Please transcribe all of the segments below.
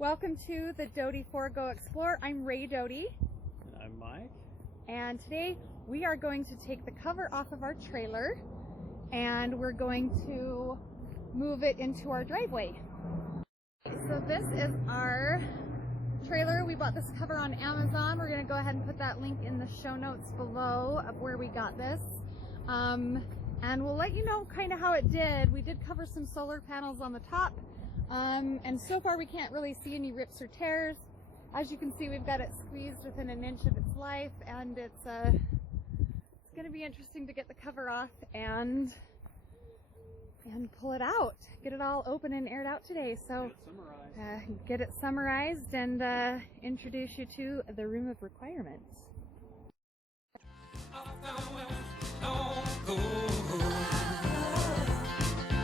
Welcome to the Doty 4 Go Explore. I'm Ray Doty. And I'm Mike. And today we are going to take the cover off of our trailer and we're going to move it into our driveway. So this is our trailer. We bought this cover on Amazon. We're going to go ahead and put that link in the show notes below of where we got this. And we'll let you know kind of how it did. We did cover some solar panels on the top. And so far we can't really see any rips or tears. As you can see, we've got it squeezed within an inch of its life, and it's going to be interesting to get the cover off and pull it out, get it all open and aired out today. So get it summarized and introduce you to the room of requirements.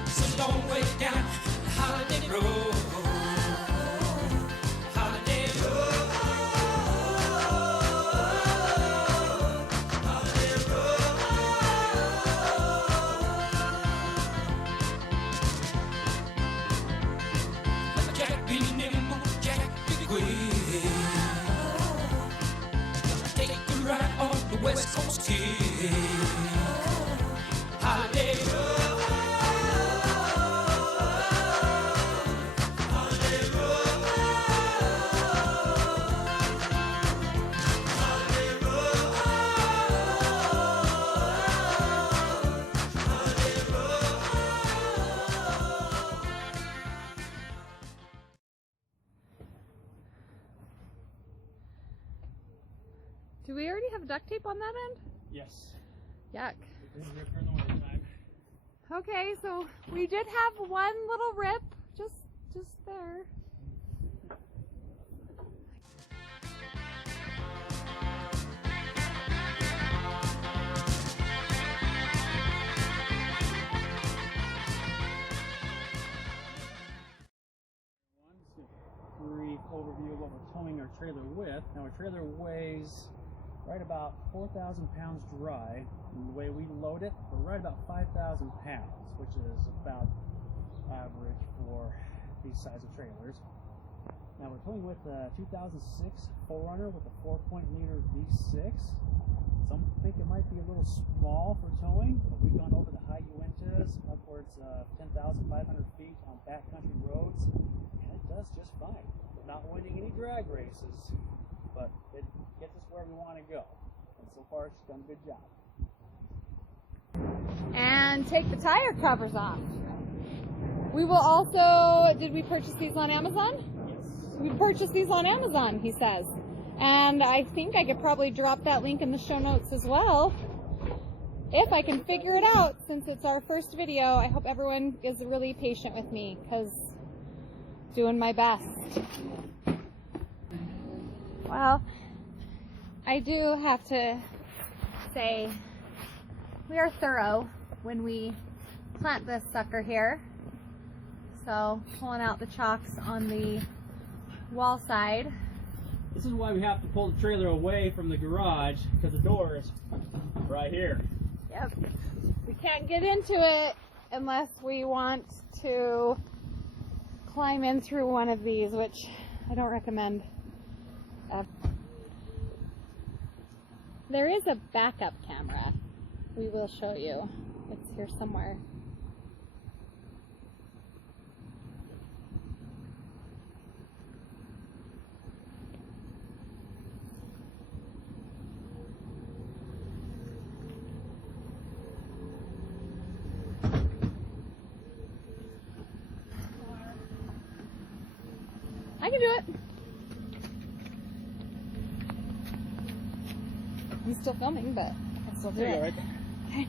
It's a long way down the holiday road. Holiday road. Holiday road. Jack be nimble, Jack be quick. Take a ride on the West Coast kick. Holiday road. Do we already have duct tape on that end? Yes. Yuck. It didn't rip during the winter time. Okay, so we did have one little rip, just there. Brief overview of what we're towing our trailer with. Now our trailer weighs right about 4,000 pounds dry, and the way we load it, we're right about 5,000 pounds, which is about average for these size of trailers. Now we're towing with a 2006 4Runner with a 4.0-liter V6. Some think it might be a little small for towing, but we've gone over the high Uintas, upwards of 10,500 feet on backcountry roads, and it does just fine. We're not winning any drag races, but it gets us where we want to go. And so far, she's done a good job. And take the tire covers off. We will also, did we purchase these on Amazon? Yes. We purchased these on Amazon, he says. And I think I could probably drop that link in the show notes as well, if I can figure it out, since it's our first video. I hope everyone is really patient with me, because doing my best. Well, I do have to say we are thorough when we plant this sucker here. So pulling out the chocks on the wall side. This is why we have to pull the trailer away from the garage, because the door is right here. Yep. We can't get into it unless we want to climb in through one of these, which I don't recommend. There is a backup camera. We will show you. It's here somewhere. I can do it. I'm still filming, but I still do There you it. go, right there. Okay.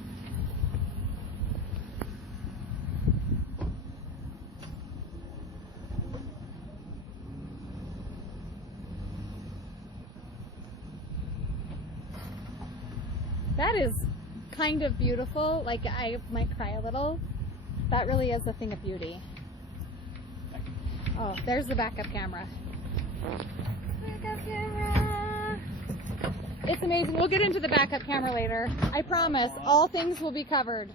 That is kind of beautiful. Like, I might cry a little. That really is a thing of beauty. Oh, there's the backup camera. Backup camera. It's amazing. We'll get into the backup camera later. I promise, all things will be covered.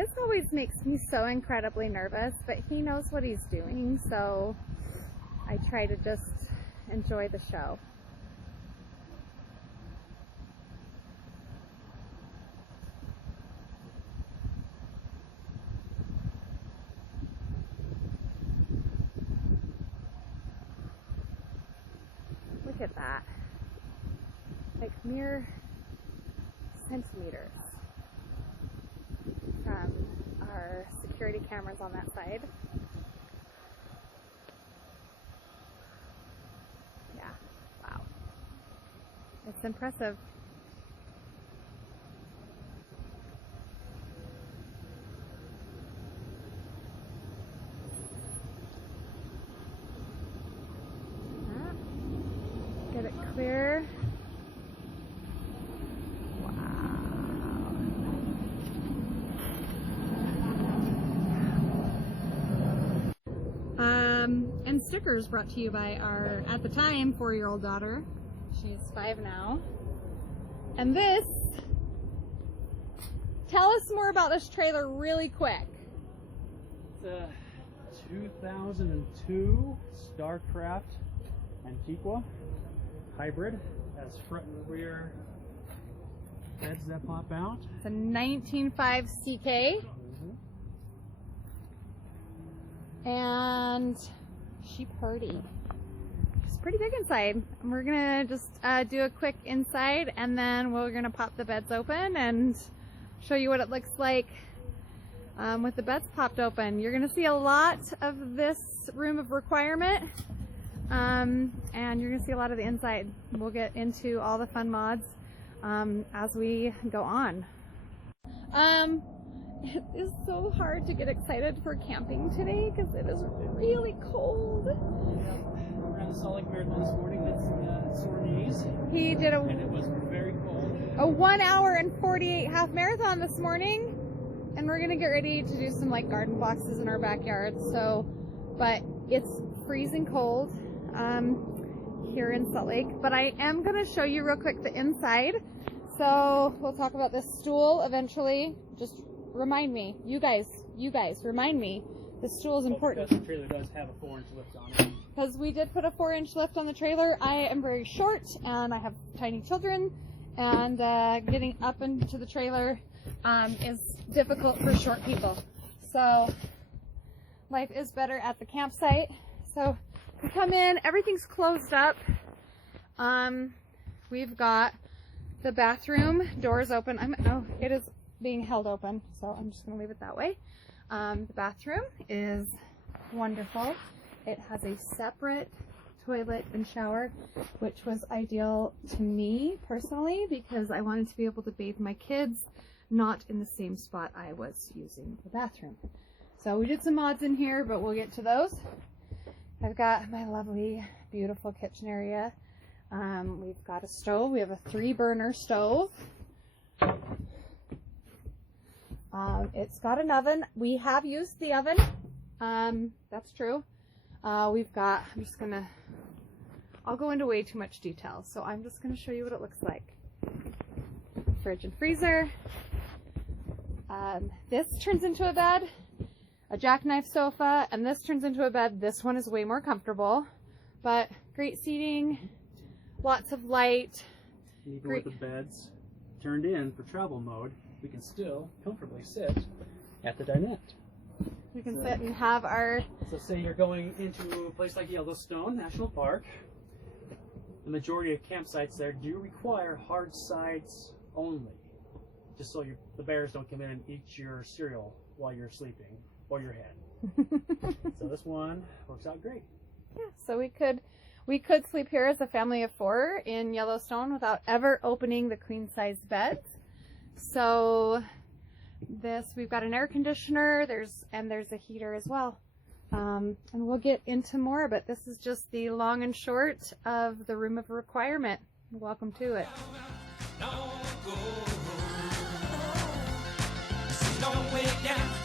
This always makes me so incredibly nervous, but he knows what he's doing, so I try to just enjoy the show. Look at that. Like mere centimeters from our security cameras on that side. Yeah, wow. It's impressive. Get it clear. And stickers brought to you by our, at the time, 4-year-old daughter. She's 5 now. And this, tell us more about this trailer really quick. It's a 2002 StarCraft Antiqua Hybrid. Has front and rear beds that pop out. It's a 19.5 CK. And she purdy. It's pretty big inside. And we're gonna just do a quick inside, and then we're gonna pop the beds open and show you what it looks like with the beds popped open. You're gonna see a lot of this room of requirement, and you're gonna see a lot of the inside. We'll get into all the fun mods as we go on. It is so hard to get excited for camping today because it is really cold. We ran the Salt Lake Marathon this morning. That's sore knees. He did And it was very cold. a 1 hour and 48 half marathon this morning, and we're gonna get ready to do some like garden boxes in our backyard. So, but it's freezing cold here in Salt Lake. But I am gonna show you real quick the inside. So we'll talk about this stool eventually. Just remind me, you guys, remind me, the stool is important. Because the trailer does have a 4-inch lift on it. Because we did put a 4-inch lift on the trailer. I am very short and I have tiny children, and getting up into the trailer is difficult for short people. So life is better at the campsite. So we come in, everything's closed up. We've got the bathroom doors open. Oh, it is being held open, so I'm just going to leave it that way. The bathroom is wonderful. It has a separate toilet and shower, which was ideal to me personally because I wanted to be able to bathe my kids not in the same spot I was using the bathroom. So we did some mods in here, but we'll get to those. I've got my lovely, beautiful kitchen area. We've got a stove. We have a 3-burner stove. It's got an oven. We have used the oven. That's true. We've got, I'll go into way too much detail, so I'm just going to show you what it looks like. Fridge and freezer. This turns into a bed, a jackknife sofa, and this turns into a bed. This one is way more comfortable, but great seating, lots of light. Even with the beds turned in for travel mode, we can still comfortably sit at the dinette. We can sit and have our... So say you're going into a place like Yellowstone National Park. The majority of campsites there do require hard sides only, just so the bears don't come in and eat your cereal while you're sleeping, or your head. So this one works out great. Yeah, so we could sleep here as a family of 4 in Yellowstone without ever opening the queen size beds. So we've got an air conditioner, there's a heater as well. And we'll get into more, but this is just the long and short of the room of requirement. Welcome to it. Don't way down.